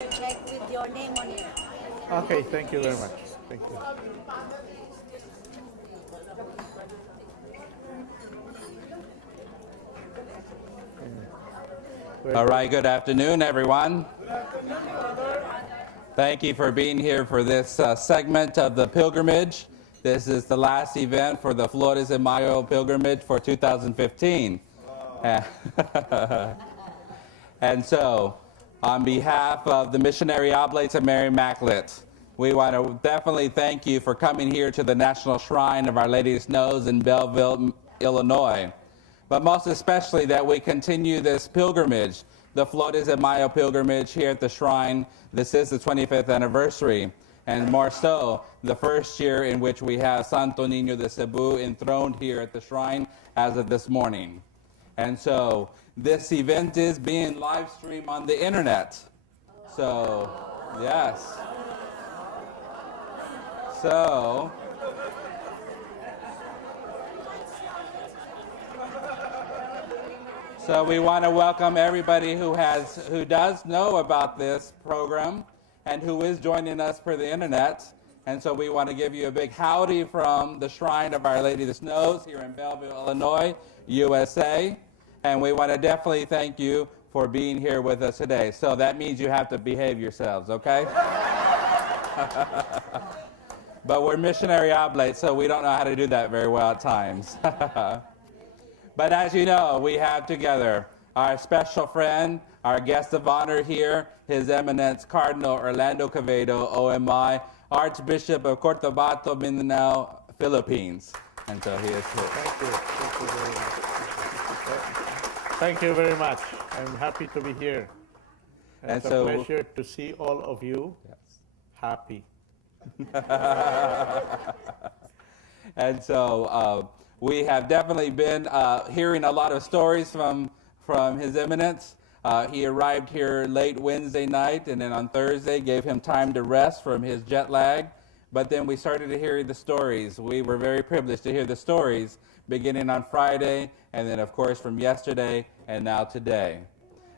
like with your name on it. Okay, thank you very much. Thank you. All right, good afternoon, everyone. Thank you for being here for this segment of the pilgrimage. This is the last event for the Flores de Mayo pilgrimage for 2015. And so, on behalf of the Missionary Oblates of Mary Immaculate, we want to definitely thank you for coming here to the National Shrine of Our Lady of Snows in Belleville, Illinois. But most especially that we continue this pilgrimage, the Flores de Mayo pilgrimage here at the shrine. This is the 25th anniversary, and more so, the first year in which we have Santo Niño de Cebu enthroned here at the shrine as of this morning. And so, this event is being live streamed on the internet. So, yes. So, we want to welcome everybody who does know about this program and who is joining us for the internet. And so we want to give you a big howdy from the Shrine of Our Lady of the Snows here in Belleville, Illinois, USA. And we want to definitely thank you for being here with us today. So that means you have to behave yourselves, okay? But we're missionary oblates, so we don't know how to do that very well at times. But as you know, we have together our special friend, our guest of honor here, His Eminence Cardinal Orlando Quevedo, OMI, Archbishop of Cotabato, Mindanao, Philippines. And so he is here. Thank you. Thank you very much. Thank you very much. I'm happy to be here. And it's a pleasure to see all of you happy. And so we have definitely been hearing a lot of stories from His Eminence. He arrived here late Wednesday night, and then on Thursday gave him time to rest from his jet lag. But then we started to hear the stories. We were very privileged to hear the stories beginning on Friday, and then, of course, from yesterday and now today.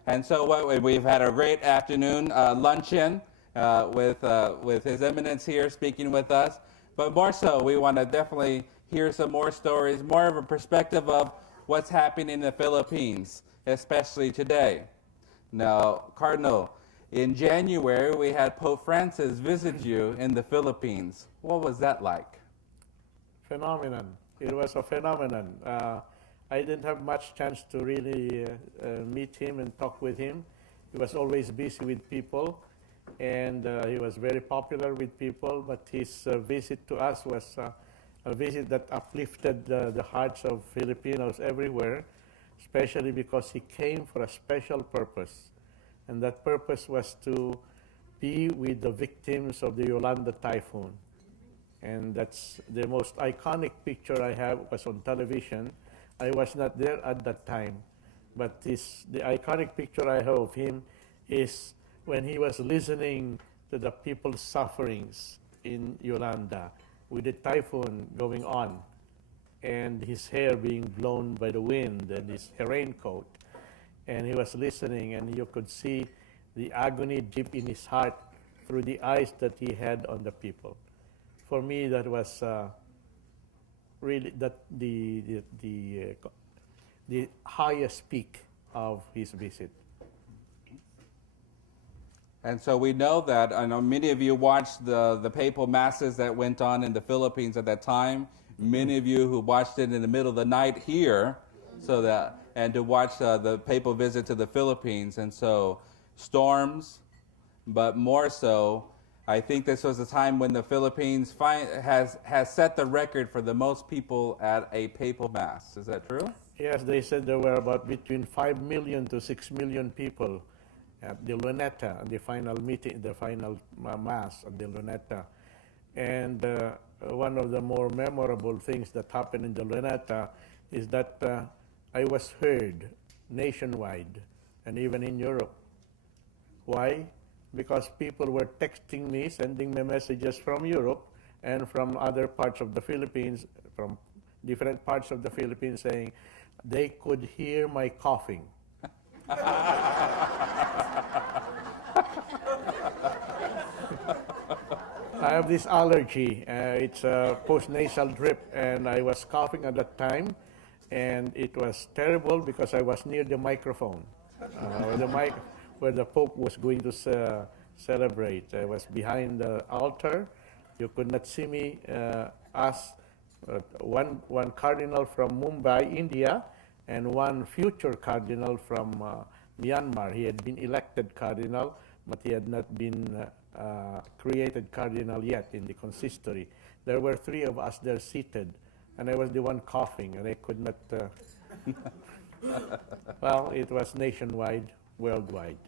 And so we've had a great afternoon luncheon with His Eminence here speaking with us. But more so, we want to definitely hear some more stories, more of a perspective of what's happening in the Philippines, especially today. Now, Cardinal, in January, we had Pope Francis visit you in the Philippines. What was that like? Phenomenon. It was a phenomenon. I didn't have much chance to really meet him and talk with him. He was always busy with people, and he was very popular with people, but his visit to us was a visit that uplifted the hearts of Filipinos everywhere, especially because he came for a special purpose. And that purpose was to be with the victims of the Yolanda typhoon. And that's the most iconic picture I have was on television. I was not there at that time, but the iconic picture I have of him is when he was listening to the people's sufferings in Yolanda with the typhoon going on and his hair being blown by the wind and his raincoat. And he was listening, and you could see the agony deep in his heart through the eyes that he had on the people. For me, that was really the highest peak of his visit. And so we know that, I know many of you watched the papal masses that went on in the Philippines at that time. Many of you who watched it in the middle of the night here, and to watch the papal visit to the Philippines. And so storms, but more so, I think this was a time when the Philippines has set the record for the most people at a papal mass. Is that true? Yes, they said there were about between 5 million to 6 million people at the Luneta, the final meeting, the final mass at the Luneta. And one of the more memorable things that happened in the Luneta is that I was heard nationwide and even in Europe. Why? Because people were texting me, sending me messages from Europe and from other parts of the Philippines, from different parts of the Philippines, saying they could hear my coughing. have this allergy. It's a postnasal drip, and I was coughing at that time, and it was terrible because I was near the microphone, where the Pope was going to celebrate. I was behind the altar. You could not see me. One cardinal from Mumbai, India, and one future cardinal from Myanmar. He had been elected cardinal, but he had not been created cardinal yet in the consistory. There were three of us there seated, and I was the one coughing, and I could not. Well, it was nationwide, worldwide.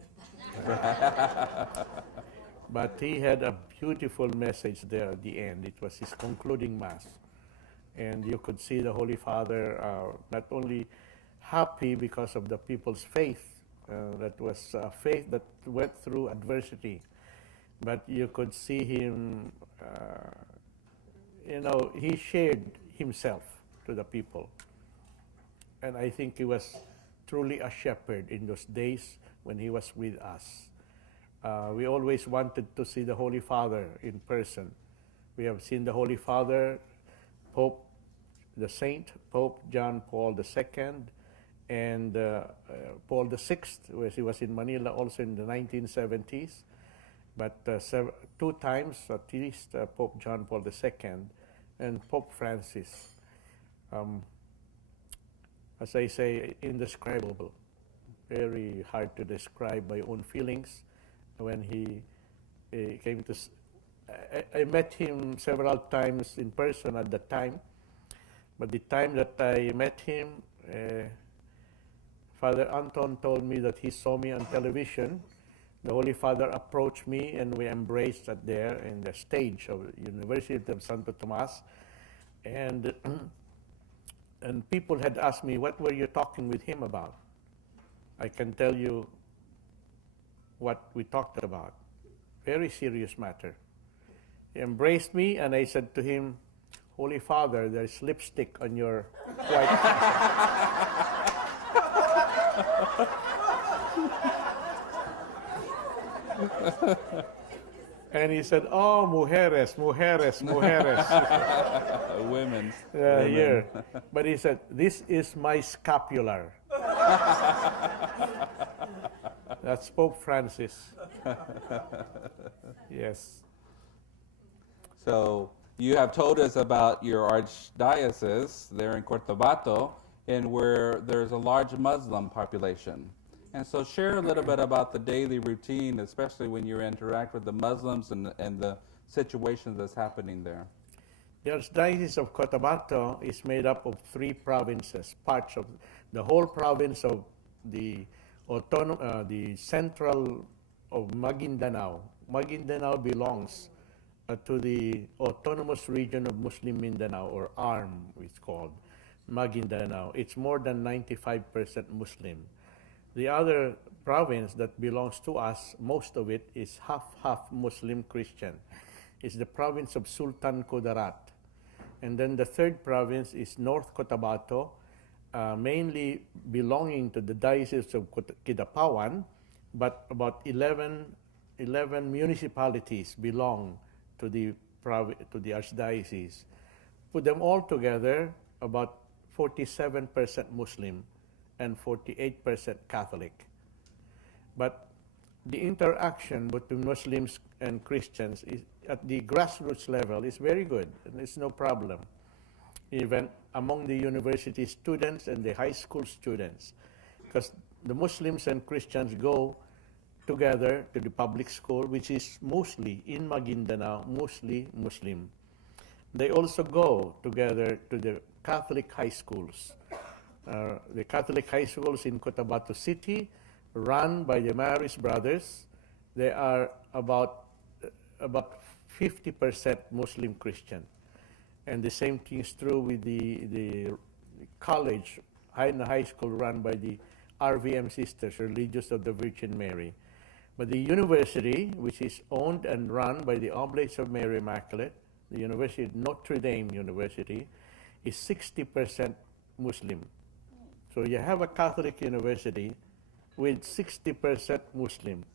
But he had a beautiful message there at the end. It was his concluding mass. And you could see the Holy Father not only happy because of the people's faith, that was faith that went through adversity, but you could see him, he shared himself to the people. And I think he was truly a shepherd in those days when he was with us. We always wanted to see the Holy Father in person. We have seen the Holy Father, Pope, the Saint, Pope John Paul II, and Paul VI, where he was in Manila also in the 1970s. But two times at least, Pope John Paul II and Pope Francis. As I say, indescribable. Very hard to describe my own feelings when he came to. I met him several times in person at the time, but the time that I met him, Father Anton told me that he saw me on television. The Holy Father approached me and we embraced there in the stage of University of Santo Tomas. And and people had asked me, what were you talking with him about? I can tell you what we talked about. Very serious matter. He embraced me and I said to him, Holy Father, there's lipstick on your white. And he said, oh, mujeres, mujeres, mujeres. Women. Here. But he said, this is my scapular. That's Pope Francis. Yes. So you have told us about your archdiocese there in Cotabato, and where there's a large Muslim population. And so share a little bit about the daily routine, especially when you interact with the Muslims and the situations that's happening there. The Archdiocese of Cotabato is made up of 3 provinces, parts of the whole province of the central of Maguindanao. Maguindanao belongs to the autonomous region of Muslim Mindanao, or ARM, it's called, Maguindanao. It's more than 95% Muslim. The other province that belongs to us, most of it is half Muslim Christian. It's the province of Sultan Kudarat. And then the third province is North Cotabato, mainly belonging to the Diocese of Kidapawan, but about 11 municipalities belong to the Archdiocese. Put them all together, about 47% Muslim and 48% Catholic. But the interaction between Muslims and Christians is, at the grassroots level, is very good, and it's no problem. Even among the university students and the high school students, because the Muslims and Christians go together to the public school, which is mostly in Maguindanao, mostly Muslim. They also go together to the Catholic high schools. The Catholic high schools in Cotabato City, run by the Maris brothers, they are about 50% Muslim Christian. And the same thing is true with the college, high school run by the RVM Sisters, Religious of the Virgin Mary. But the university, which is owned and run by the Oblates of Mary Immaculate, the University, Notre Dame University, is 60% Muslim. So you have a Catholic university with 60% Muslim.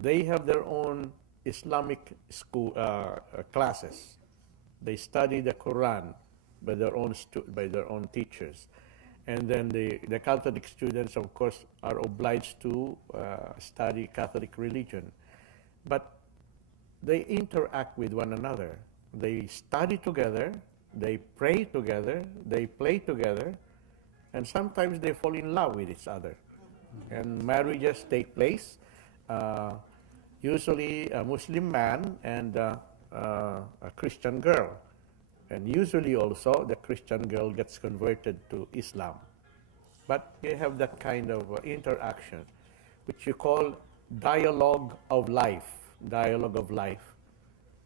They have their own Islamic school classes. They study the Quran by their own teachers, and then the Catholic students, of course, are obliged to study Catholic religion, but they interact with one another. They study together, they pray together, they play together, and sometimes they fall in love with each other. And marriages take place, uh, usually a Muslim man and a Christian girl. And usually also the Christian girl gets converted to Islam. But you have that kind of interaction, which you call dialogue of life. Dialogue of life.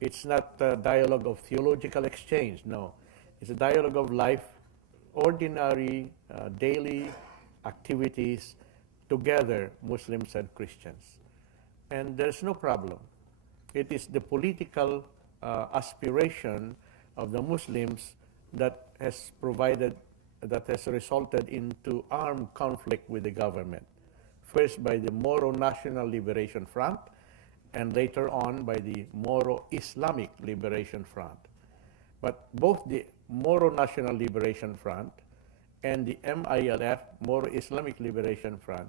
It's not a dialogue of theological exchange, no. It's a dialogue of life, ordinary, daily activities together, Muslims and Christians. And there's no problem. It is the political aspiration of the Muslims that has resulted into armed conflict with the government. First by the Moro National Liberation Front, and later on by the Moro Islamic Liberation Front. But both the Moro National Liberation Front and the MILF, Moro Islamic Liberation Front,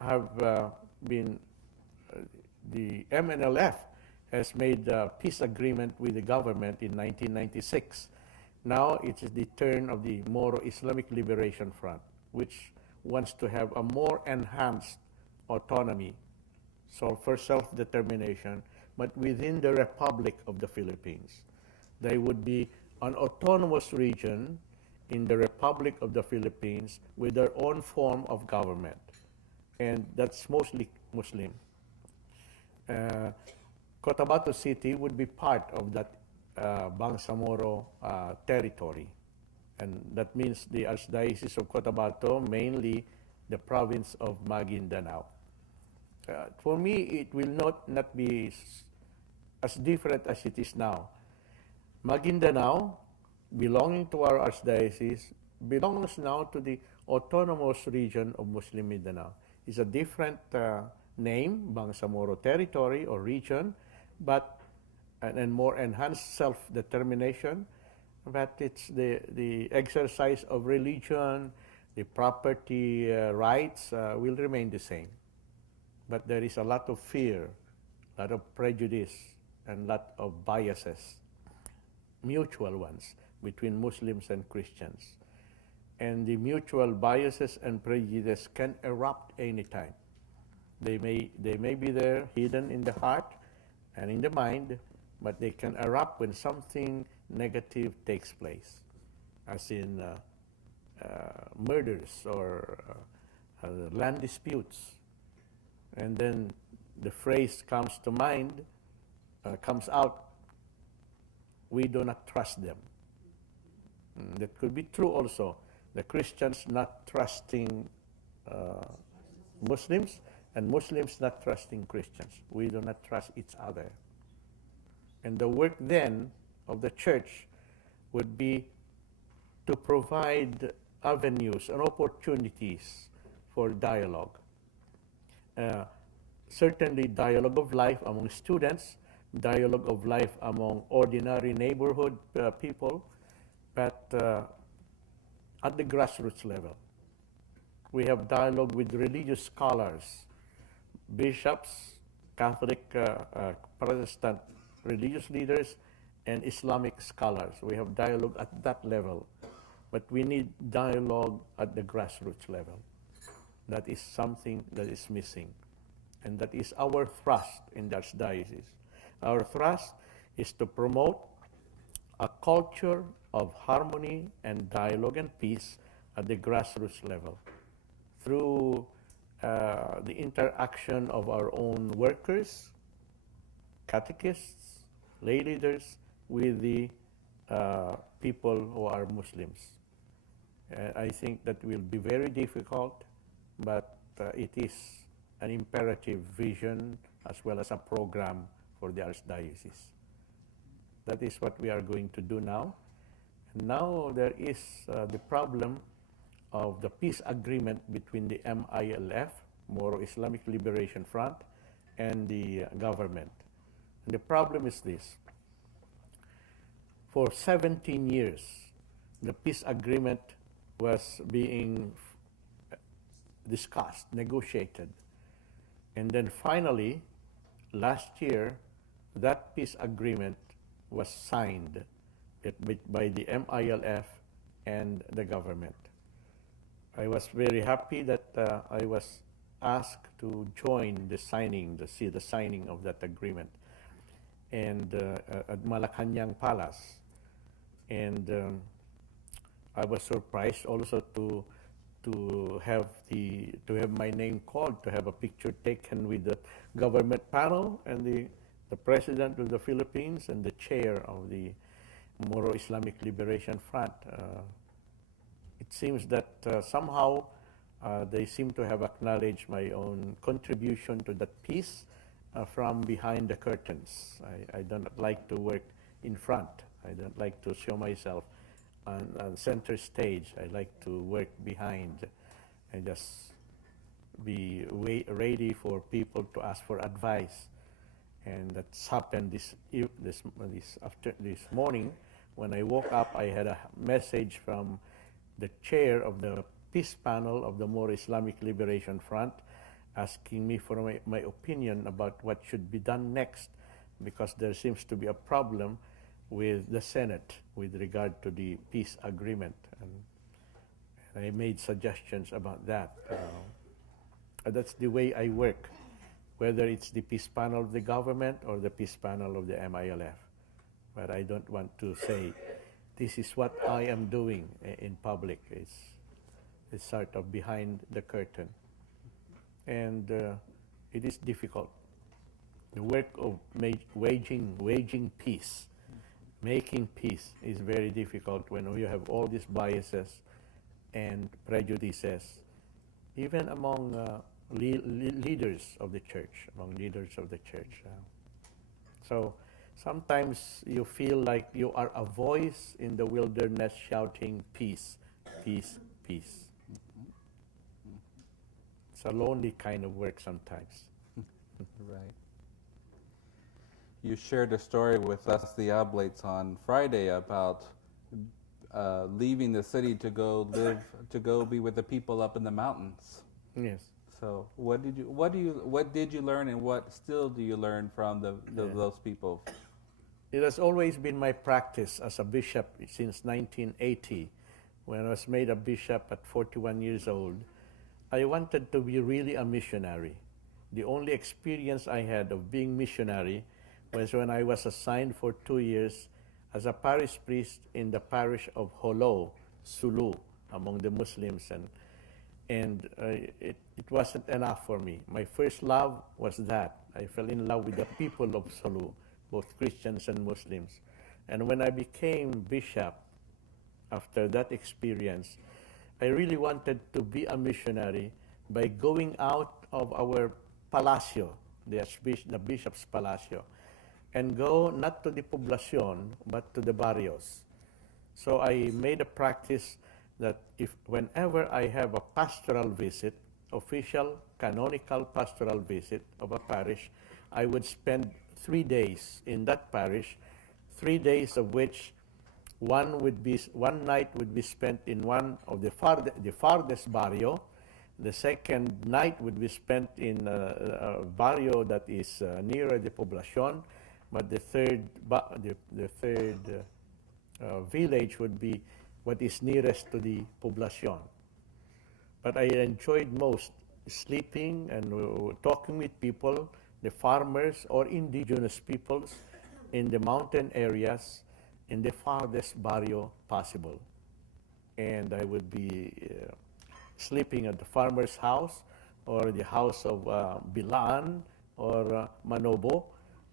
have the MNLF has made a peace agreement with the government in 1996. Now it is the turn of the Moro Islamic Liberation Front, which wants to have a more enhanced autonomy, so for self-determination, but within the Republic of the Philippines. They would be an autonomous region in the Republic of the Philippines with their own form of government, and that's mostly Muslim. Cotabato City would be part of that Bangsamoro territory, and that means the Archdiocese of Cotabato, mainly the province of Maguindanao. For me, it will not be as different as it is now. Maguindanao, belonging to our Archdiocese, belongs now to the autonomous region of Muslim Mindanao. It's a different name, Bangsamoro territory or region, but and more enhanced self-determination, but it's the exercise of religion, the property rights will remain the same. But there is a lot of fear, a lot of prejudice, and a lot of biases, mutual ones, between Muslims and Christians. And the mutual biases and prejudice can erupt anytime. They may be there, hidden in the heart and in the mind, but they can erupt when something negative takes place, as in murders or land disputes. And then the phrase comes to mind, comes out, we do not trust them. That could be true also. The Christians not trusting Muslims, and Muslims not trusting Christians. We do not trust each other. And the work then of the church would be to provide avenues and opportunities for dialogue. Certainly dialogue of life among students, dialogue of life among ordinary neighborhood people, but at the grassroots level. We have dialogue with religious scholars, bishops, Catholic, Protestant religious leaders, and Islamic scholars. We have dialogue at that level, but we need dialogue at the grassroots level. That is something that is missing, and that is our thrust in the Archdiocese. Our thrust is to promote a culture of harmony and dialogue and peace at the grassroots level through the interaction of our own workers, catechists, lay leaders, with the people who are Muslims. I think that will be very difficult, but it is an imperative vision as well as a program for the Archdiocese. That is what we are going to do now. And now there is the problem of the peace agreement between the MILF, Moro Islamic Liberation Front, and the government. The problem is this. For 17 years, the peace agreement was being discussed, negotiated. And then finally, last year, that peace agreement was signed by the MILF and the government. I was very happy that I was asked to join the signing, to see the signing of that agreement, and at Malacanang Palace. And I was surprised also to have my name called, to have a picture taken with the government panel and the president of the Philippines and the chair of the Moro Islamic Liberation Front. It seems that somehow they seem to have acknowledged my own contribution to that peace from behind the curtains. I don't like to work in front. I don't like to show myself on center stage. I like to work behind and just be ready for people to ask for advice. And that's happened this morning. When I woke up, I had a message from the chair of the peace panel of the Moro Islamic Liberation Front asking me for my opinion about what should be done next, because there seems to be a problem with the Senate with regard to the peace agreement. And I made suggestions about that. That's the way I work, whether it's the peace panel of the government or the peace panel of the MILF. But I don't want to say, this is what I am doing in public. It's sort of behind the curtain. And it is difficult. The work of waging peace, making peace is very difficult when you have all these biases and prejudices, even among leaders of the church, So sometimes you feel like you are a voice in the wilderness shouting, peace, peace, peace. It's a lonely kind of work sometimes. Right. You shared a story with us, the Oblates, on Friday about leaving the city to go be with the people up in the mountains. Yes. So what did you learn, and what still do you learn from those people? It has always been my practice as a bishop since 1980, when I was made a bishop at 41 years old. I wanted to be really a missionary. The only experience I had of being missionary was when I was assigned for 2 years as a parish priest in the parish of Holo, Sulu, among the Muslims, and it wasn't enough for me. My first love was that. I fell in love with the people of Sulu, both Christians and Muslims. And when I became bishop, after that experience, I really wanted to be a missionary by going out of our palacio, the bishop's palacio, and go not to the poblacion, but to the barrios. So I made a practice that whenever I have a pastoral visit, official, canonical pastoral visit of a parish, I would spend 3 days in that parish, 3 days of which one night would be spent in one of the farthest barrio. The second night would be spent in a barrio that is nearer the poblacion, but the third village would be what is nearest to the poblacion. But I enjoyed most sleeping and talking with people, the farmers or indigenous peoples in the mountain areas in the farthest barrio possible. And I would be sleeping at the farmer's house or the house of Bilan or Manobo,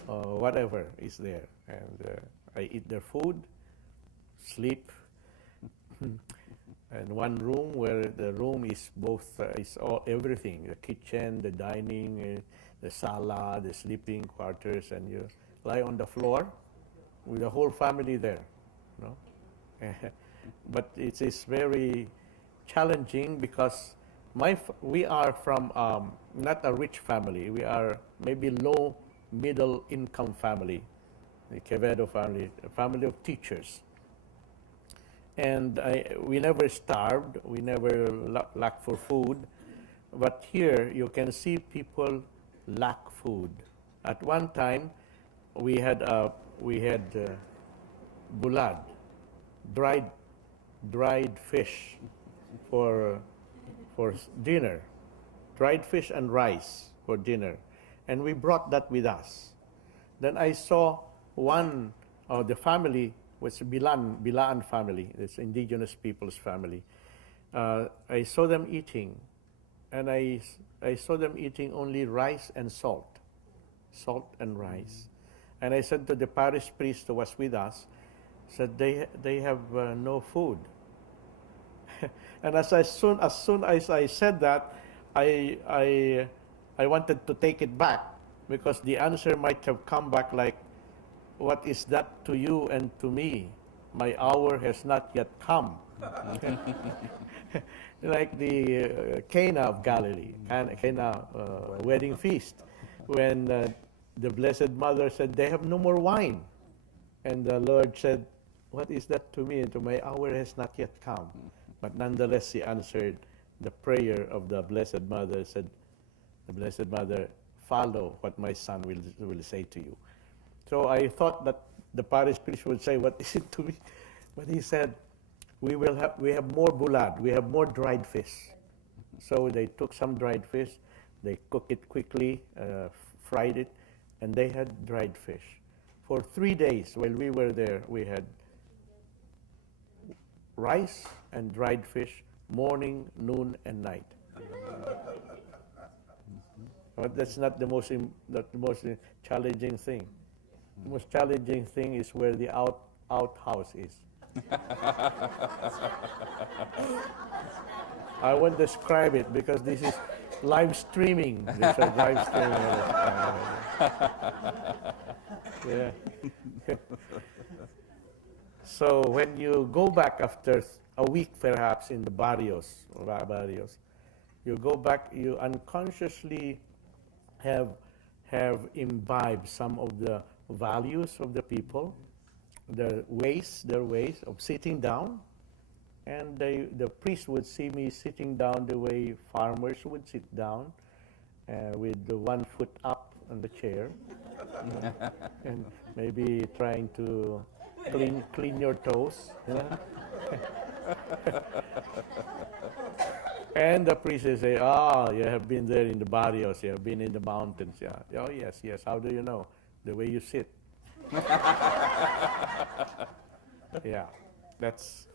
whatever is there. And I eat their food, sleep, and one room where the room is everything, the kitchen, the dining, the sala, the sleeping quarters, and you lie on the floor with the whole family there, But it is very challenging because we are from not a rich family. We are maybe low middle-income family, the Quevedo family, a family of teachers. And we never starved, we never lacked for food. But here you can see people lack food. At one time, we had bulad, dried fish for dinner, dried fish and rice for dinner, and we brought that with us. Then I saw one of the family was Bilaan family, it's indigenous people's family. I saw them eating, and I saw them eating only rice and salt and rice. And I said to the parish priest who was with us, said they have no food. And as soon as I said that, I wanted to take it back, because the answer might have come back like, "What is that to you and to me? My hour has not yet come." Like the Cana of Galilee, Cana wedding feast, when the Blessed Mother said, "They have no more wine." And the Lord said, "What is that to me? And to my hour has not yet come." But nonetheless, he answered the prayer of the Blessed Mother, said, "The Blessed Mother, follow what my son will say to you." So I thought that the parish priest would say, "What is it to me?" But he said, we have more bulad, we have more dried fish. So they took some dried fish, they cooked it quickly, fried it, and they had dried fish. For 3 days while we were there, we had rice and dried fish, morning, noon, and night. But that's not the most challenging thing. The most challenging thing is where the outhouse is. I won't describe it because this is live streaming. This is live streaming. Yeah. So when you go back after a week, perhaps in the barrios, you go back, you unconsciously have imbibed some of the values of the people, their ways of sitting down. And the priest would see me sitting down the way farmers would sit down, with the 1 foot up on the chair, and maybe trying to clean your toes. Yeah? And the priest would say, "Ah, you have been there in the barrios, you have been in the mountains." Yeah. "Oh, yes. How do you know?" "The way you sit." Yeah, that's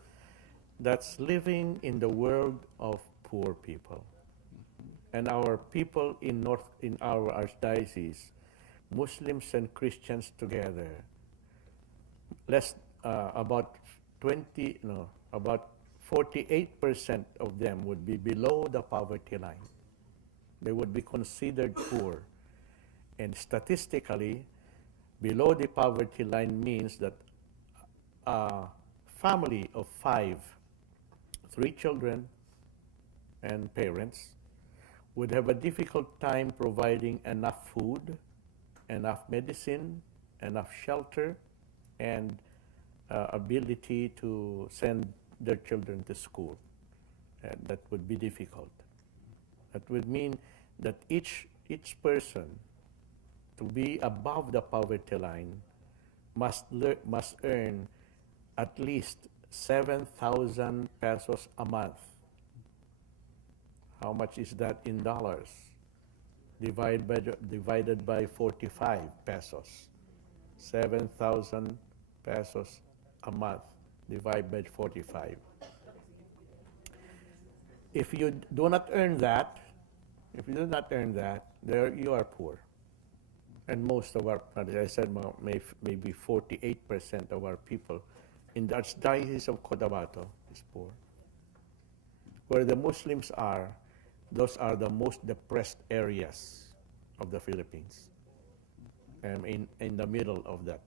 living in the world of poor people. And our people in our archdiocese, Muslims and Christians together, about 48% of them would be below the poverty line. They would be considered poor. And statistically, below the poverty line means that a family of 5, 3 children and parents, would have a difficult time providing enough food, enough medicine, enough shelter, and ability to send their children to school. And that would be difficult. That would mean that each person, to be above the poverty line, must earn at least 7,000 pesos a month. How much is that in dollars? Divided by 45 pesos. 7,000 pesos a month, divided by 45. If you do not earn that, there you are poor. And most of our, as I said, maybe 48% of our people in the Archdiocese of Cotabato is poor. Where the Muslims are, those are the most depressed areas of the Philippines. In the middle of that.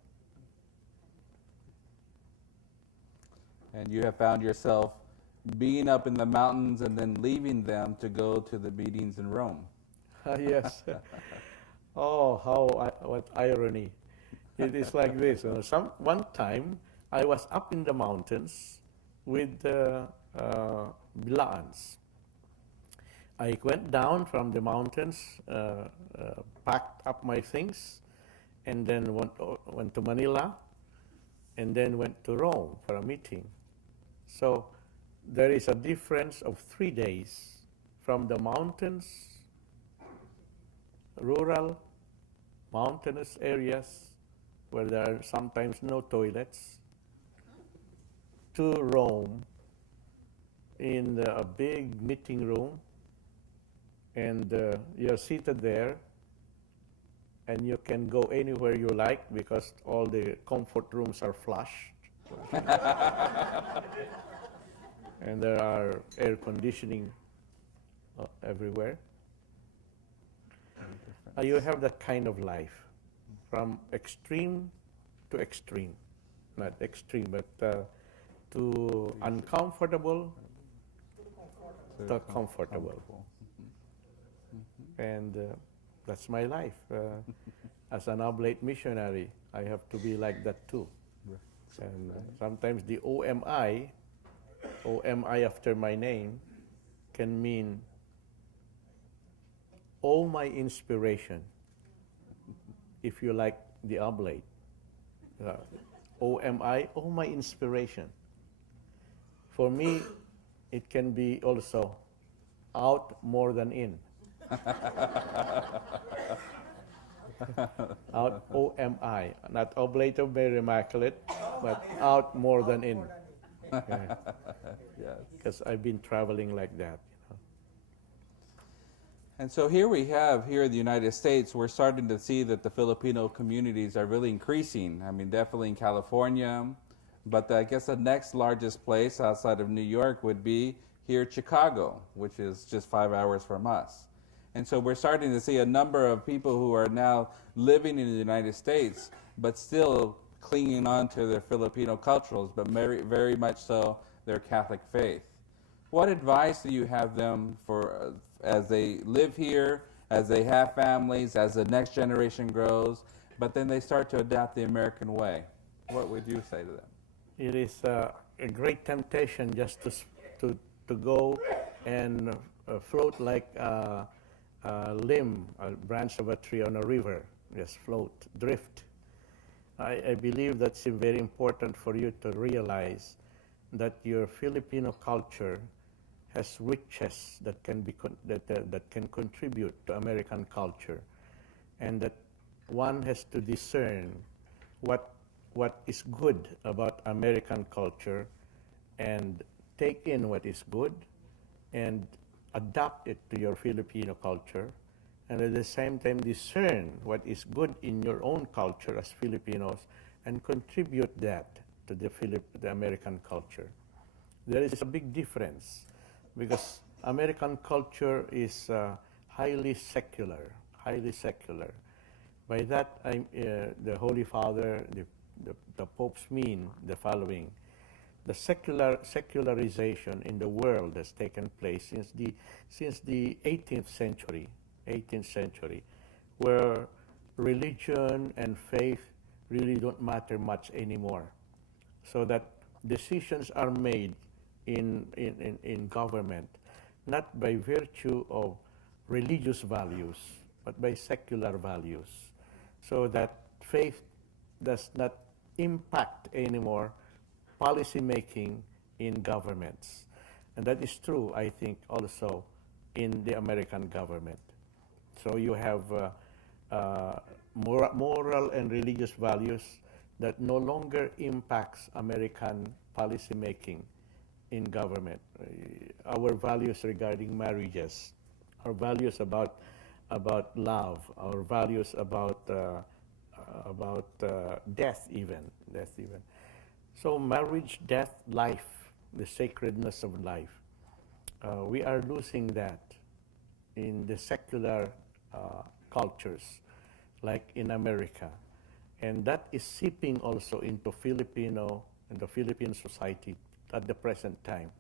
And you have found yourself being up in the mountains and then leaving them to go to the meetings in Rome. Yes. Oh, what irony. It is like this. One time, I was up in the mountains with Bilaans. I went down from the mountains, packed up my things, and then went to Manila, and then went to Rome for a meeting. So there is a difference of 3 days from the mountains, rural, mountainous areas where there are sometimes no toilets, to Rome in a big meeting room, and you're seated there, and you can go anywhere you like because all the comfort rooms are flushed. And there are air conditioning everywhere. You have that kind of life, from extreme to extreme. Not extreme, but to uncomfortable to comfortable. And that's my life. As an oblate missionary, I have to be like that too. And sometimes the OMI after my name, can mean all my inspiration, if you like the oblate. OMI, all my inspiration. For me, it can be also out more than in. Out OMI, not oblate of Mary Immaculate, but out more than in. Because I've been traveling like that. And so here we have, here in the United States, we're starting to see that the Filipino communities are really increasing. I mean, definitely in California, but I guess the next largest place outside of New York would be here, Chicago, which is just 5 hours from us. And so we're starting to see a number of people who are now living in the United States, but still clinging on to their Filipino cultures, but very, very much so their Catholic faith. What advice do you have them for as they live here, as they have families, as the next generation grows, but then they start to adapt the American way? What would you say to them? It is a great temptation just to go and float like a limb, a branch of a tree on a river. Just float, drift. I believe that's very important for you to realize that your Filipino culture has riches that can be that can contribute to American culture, and that one has to discern what is good about American culture and take in what is good and adapt it to your Filipino culture, and at the same time discern what is good in your own culture as Filipinos and contribute that to the American culture. There is a big difference because American culture is highly secular. By that, the Holy Father, the popes mean the following: the secularization in the world has taken place since the 18th century, where religion and faith really don't matter much anymore, so that decisions are made in government not by virtue of religious values but by secular values, so that faith does not impact anymore policy making in governments. And that is true, I think, also in the American government. So you have moral and religious values that no longer impacts American policy making in government. Our values regarding marriages, our values about love, our values about death even. So marriage, death, life, the sacredness of life, we are losing that in the secular cultures, like in America. And that is seeping also into the Philippine society at the present time.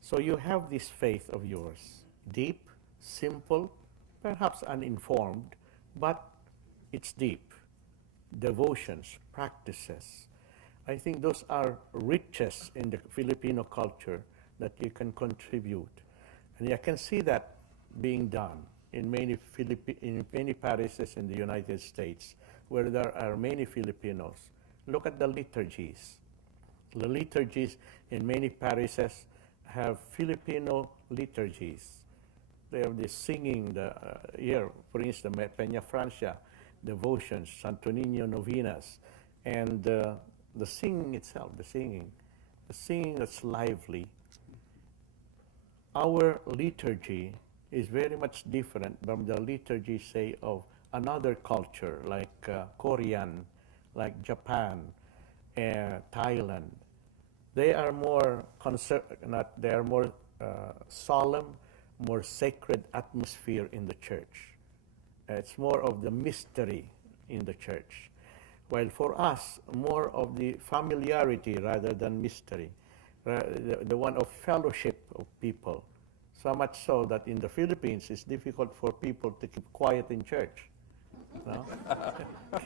So you have this faith of yours, deep, simple, perhaps uninformed, but it's deep. Devotions, practices. I think those are riches in the Filipino culture that you can contribute. And I can see that being done in in many parishes in the United States where there are many Filipinos. Look at the liturgies. The liturgies in many parishes have Filipino liturgies. They have the singing, here, for instance, Peña Francia, devotions, Santo Niño novenas, and the singing itself, the singing that's lively. Our liturgy is very much different from the liturgy, say, of another culture like Korean, like Japan, Thailand. They are more solemn, more sacred atmosphere in the church. It's more of the mystery in the church. While for us, more of the familiarity rather than mystery, the one of fellowship of people. So much so that in the Philippines, it's difficult for people to keep quiet in church. No?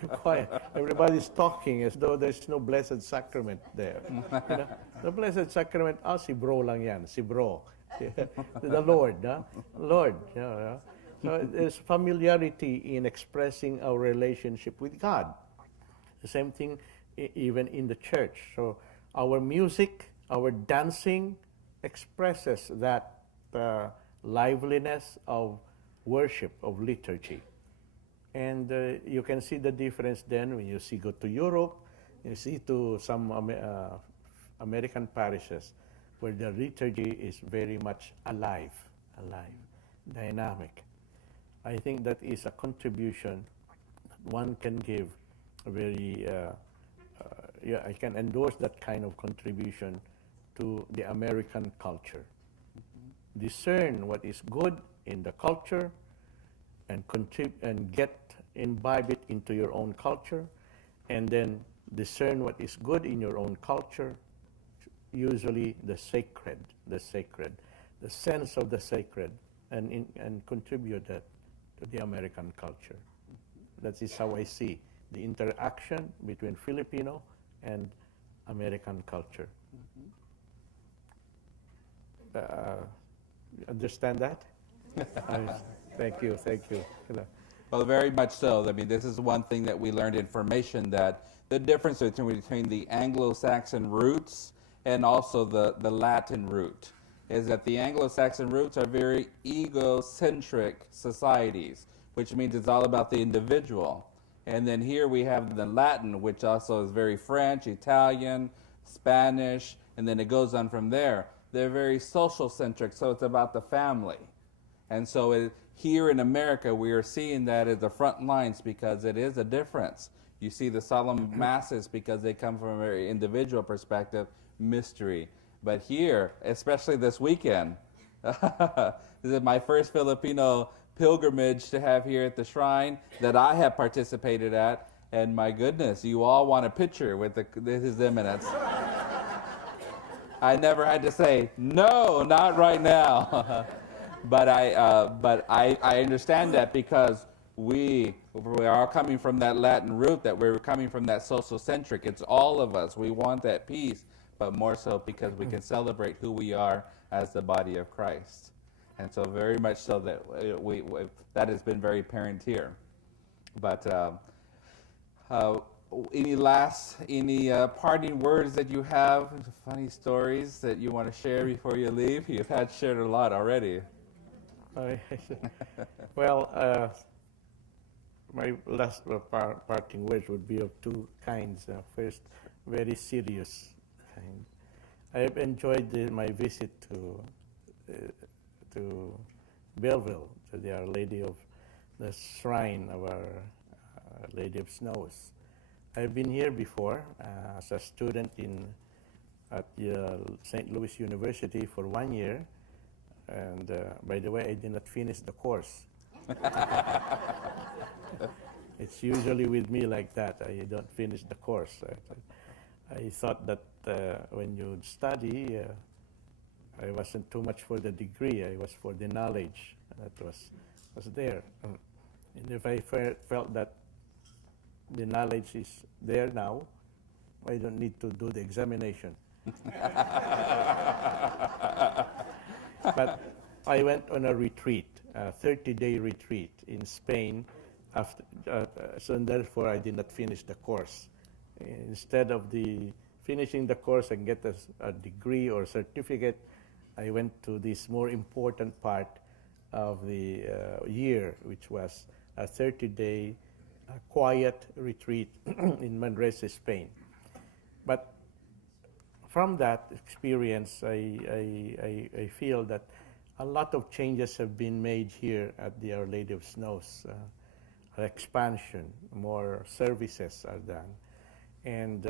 Keep quiet. Everybody's talking as though there's no Blessed Sacrament there. The Blessed Sacrament, si bro lang yan, si bro. The Lord, no? Lord. So there's familiarity in expressing our relationship with God. The same thing even in the church. So our music, our dancing expresses that liveliness of worship, of liturgy. And you can see the difference then when you go to Europe, you see to some American parishes where the liturgy is very much alive, dynamic. I think that is a contribution that one can give. I can endorse that kind of contribution to the American culture. Discern what is good in the culture and imbibe it into your own culture, and then discern what is good in your own culture, usually the sacred, the sense of the sacred, and contribute that to the American culture. That is how I see the interaction between Filipino and American culture. Understand that? Thank you. Well, very much so. I mean, this is one thing that we learned information, that the difference between the Anglo-Saxon roots and also the Latin root is that the Anglo-Saxon roots are very egocentric societies, which means it's all about the individual. And then here we have the Latin, which also is very French, Italian, Spanish, and then it goes on from there. They're very social-centric, so it's about the family. And so here in America, we are seeing that as the front lines because it is a difference. You see the solemn masses because they come from a very individual perspective, mystery. But here, especially this weekend, this is my first Filipino pilgrimage to have here at the shrine that I have participated at. And my goodness, you all want a picture with His Eminence. I never had to say, no, not right now. But I understand that because we are coming from that Latin root, that we're coming from that social-centric. It's all of us. We want that peace, but more so because we can celebrate who we are as the body of Christ. And so very much so that that has been very apparent here. But any parting words that you have, funny stories that you want to share before you leave? You've shared a lot already. Well, my last parting words would be of two kinds. First, very serious kind. I have enjoyed my visit to Belleville, to the Our Lady of the Shrine of Our Lady of Snows. I've been here before as a student at St. Louis University for 1 year. And by the way, I did not finish the course. It's usually with me like that. I don't finish the course. I thought that when you study, I wasn't too much for the degree. I was for the knowledge that was there. And if I felt that the knowledge is there now. I don't need to do the examination. But I went on a retreat, a 30-day retreat in Spain. After, so therefore, I did not finish the course. Instead of finishing the course and get a degree or certificate, I went to this more important part of the year, which was a 30-day quiet retreat in Manresa, Spain. But from that experience, I feel that a lot of changes have been made here at the Our Lady of Snows. Expansion, more services are done. And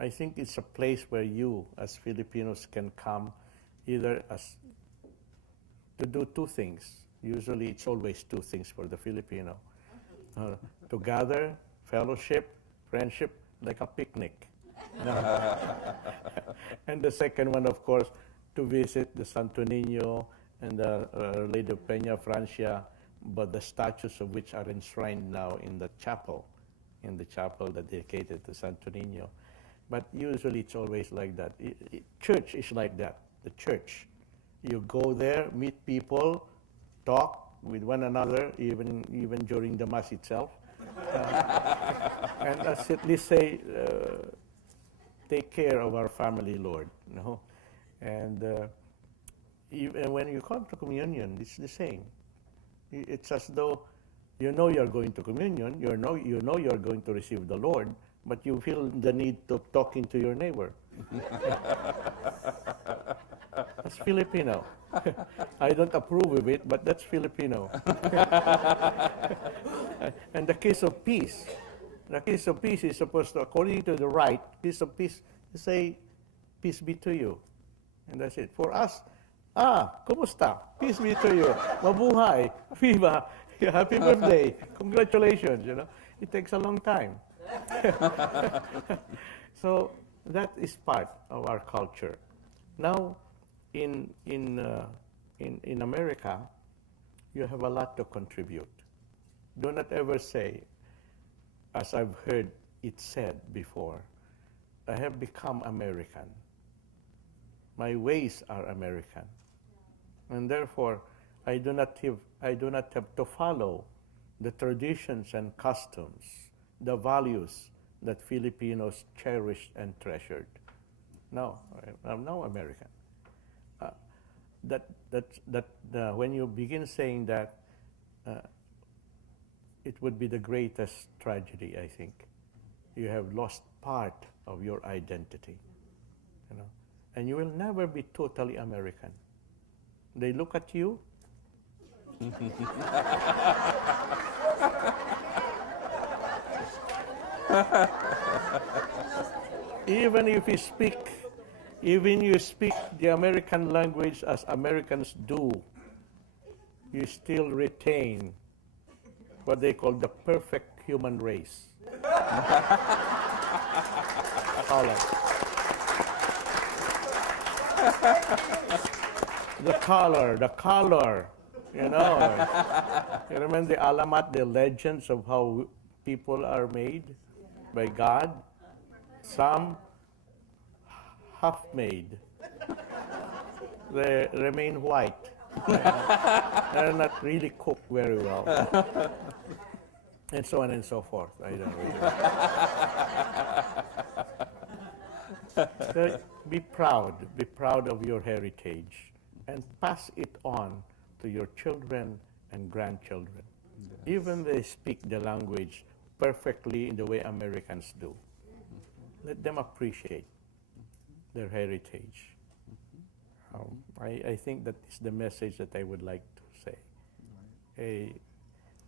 I think it's a place where you, as Filipinos, can come either as to do two things. Usually it's always two things for the Filipino. To gather, fellowship, friendship, like a picnic. And the second one, of course, to visit the Santo Niño and the Lady of Peña Francia, but the statues of which are enshrined now in the chapel that dedicated to Santo Niño. But usually it's always like that. Church is like that, the church. You go there, meet people, talk with one another, even during the Mass itself. And at least say, take care of our family, Lord. You know? And even when you come to communion, it's the same. It's as though you know you're going to communion, you know you're going to receive the Lord, but you feel the need of talking to your neighbor. That's Filipino. I don't approve of it, but that's Filipino. And the kiss of peace. The kiss of peace is supposed to, according to the rite, kiss of peace, you say, peace be to you. And that's it. For us, kumusta? Peace be to you. Mabuhay. Viva. Happy birthday. Congratulations. You know, it takes a long time. So that is part of our culture. Now, in America, you have a lot to contribute. Do not ever say, as I've heard it said before, I have become American. My ways are American. And therefore, I do not have to follow the traditions and customs, the values that Filipinos cherished and treasured. No, I'm now American. When you begin saying that, it would be the greatest tragedy, I think. You have lost part of your identity, you know, and you will never be totally American. They look at you. Even you speak the American language as Americans do, you still retain what they call the perfect human race. The color, you know. You remember the alamat, the legends of how people are made by God? Some half-made. They remain white. They're not really cooked very well. And so on and so forth. I don't really. So be proud of your heritage, and pass it on to your children and grandchildren. Yes. Even they speak the language perfectly in the way Americans do. Let them appreciate their heritage. I think that is the message that I would like to say.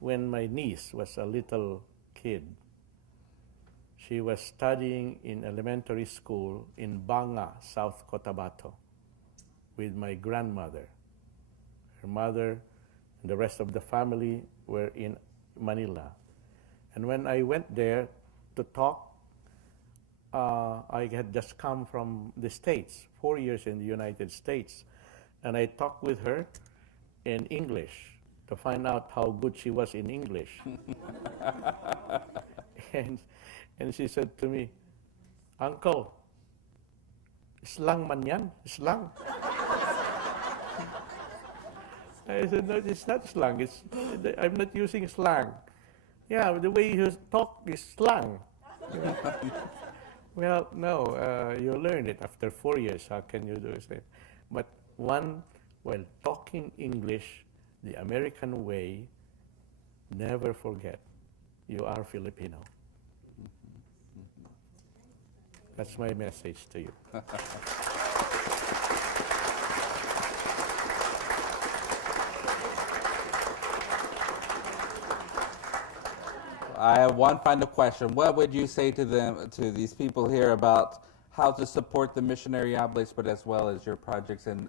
When my niece was a little kid, she was studying in elementary school in Banga, South Cotabato, with my grandmother. Her mother and the rest of the family were in Manila. And when I went there to talk, I had just come from the States, 4 years in the United States, and I talked with her in English to find out how good she was in English. And, and she said to me, Uncle, slang man yan, slang. I said, no, it's not slang. I'm not using slang. Yeah, the way you talk is slang. Well, no, you learn it after 4 years. How can you do it? But while talking English, the American way, never forget, you are Filipino. That's my message to you. I have one final question. What would you say to them, to these people here, about how to support the missionary oblates, but as well as your projects in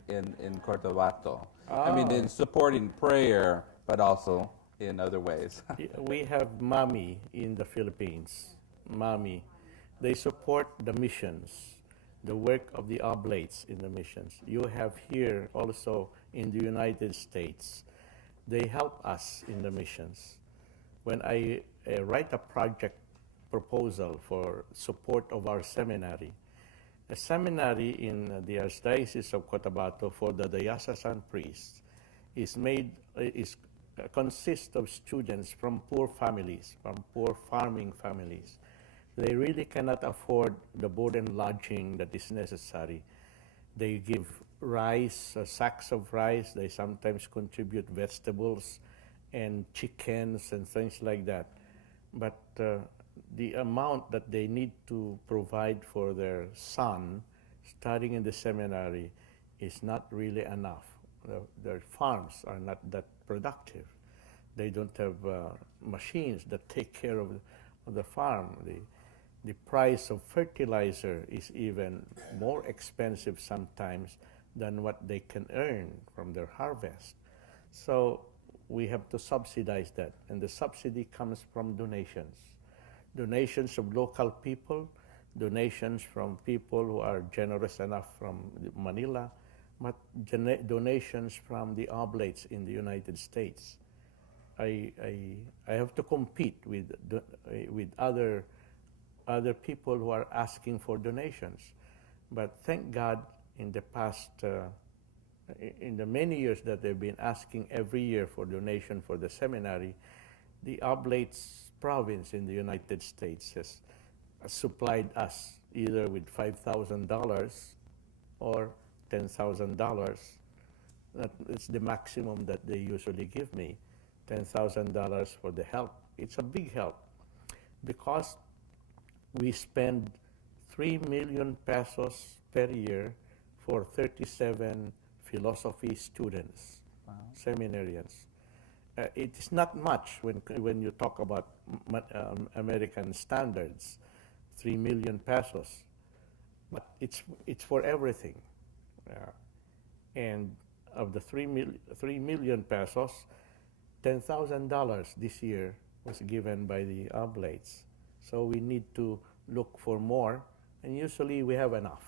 Cotabato? I mean, in supporting prayer, but also in other ways. We have MAMI in the Philippines. MAMI. They support the missions, the work of the oblates in the missions. You have here also in the United States. They help us in the missions. When I write a project proposal for support of our seminary, a seminary in the Archdiocese of Cotabato for the diocesan priests consists of students from poor families, from poor farming families. They really cannot afford the board and lodging that is necessary. They give rice, sacks of rice. They sometimes contribute vegetables and chickens and things like that. But the amount that they need to provide for their son studying in the seminary is not really enough. Their farms are not that productive. They don't have machines that take care of the farm. The price of fertilizer is even more expensive sometimes than what they can earn from their harvest. So we have to subsidize that, and the subsidy comes from donations. Donations of local people, donations from people who are generous enough from Manila, but donations from the oblates in the United States. I have to compete with other people who are asking for donations. But thank God, in the past, in the many years that they've been asking every year for donation for the seminary, the Oblates province in the United States has supplied us either with $5,000 or $10,000. It's the maximum that they usually give me, $10,000 for the help. It's a big help because we spend 3 million pesos per year for 37 philosophy students, wow, seminarians. It is not much when you talk about American standards, 3 million pesos, but it's for everything. And of the 3 million pesos, $10,000 this year was given by the Oblates. So we need to look for more, and usually we have enough.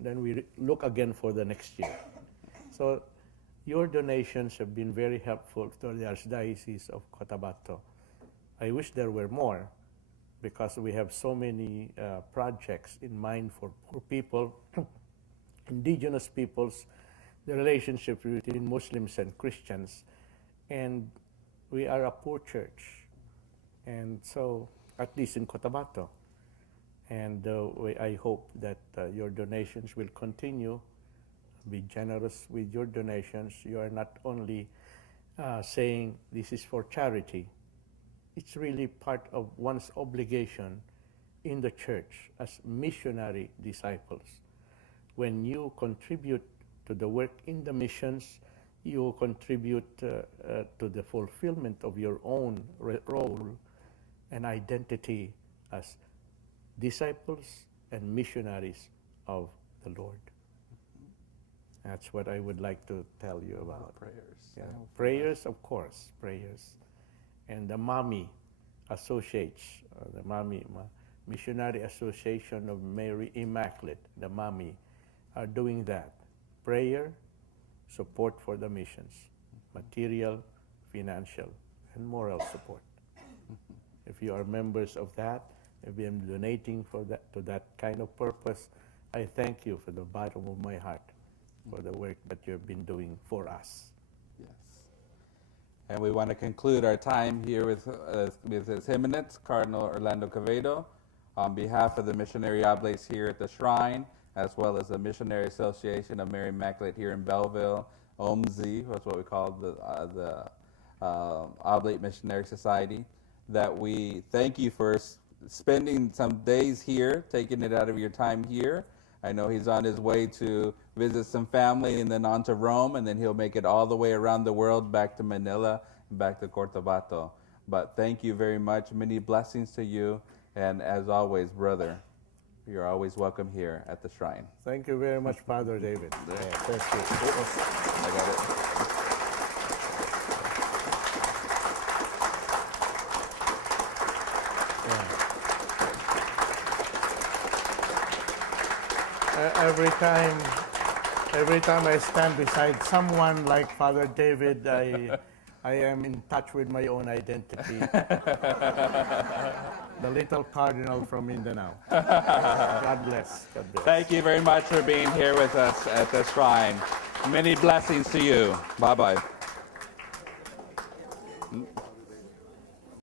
Then we look again for the next year. So your donations have been very helpful to the Archdiocese of Cotabato. I wish there were more, because we have so many projects in mind for poor people, indigenous peoples, the relationship between Muslims and Christians, and we are a poor church. And so, at least in Cotabato. And I hope that your donations will continue. Be generous with your donations. You are not only saying this is for charity. It's really part of one's obligation in the church as missionary disciples. When you contribute to the work in the missions, you contribute to the fulfillment of your own role and identity as disciples and missionaries of the Lord. That's what I would like to tell you about. Prayers. Yeah. Prayers, of course, prayers. And the MAMI associates, the MAMI, Missionary Association of Mary Immaculate, the MAMI, are doing that. Prayer, support for the missions, material, financial, and moral support. If if you are members of that, if you are donating for that to that kind of purpose, I thank you from the bottom of my heart for the work that you have been doing for us. Yes. And we want to conclude our time here with His Eminence, Cardinal Orlando Quevedo, on behalf of the missionary oblates here at the shrine, as well as the Missionary Association of Mary Immaculate here in Belleville, OMSI, that's what we call the Oblate Missionary Society, that we thank you for spending some days here, taking it out of your time here. I know he's on his way to visit some family and then on to Rome, and then he'll make it all the way around the world back to Manila and back to Cotabato. But thank you very much. Many blessings to you. And as always, brother, you're always welcome here at the shrine. Thank you very much, Father David. Yeah, thank you. I got it. Every time I stand beside someone like Father David, I am in touch with my own identity. The little Cardinal from Mindanao. God bless. God bless. Thank you very much for being here with us at the shrine. Many blessings to you. Bye-bye.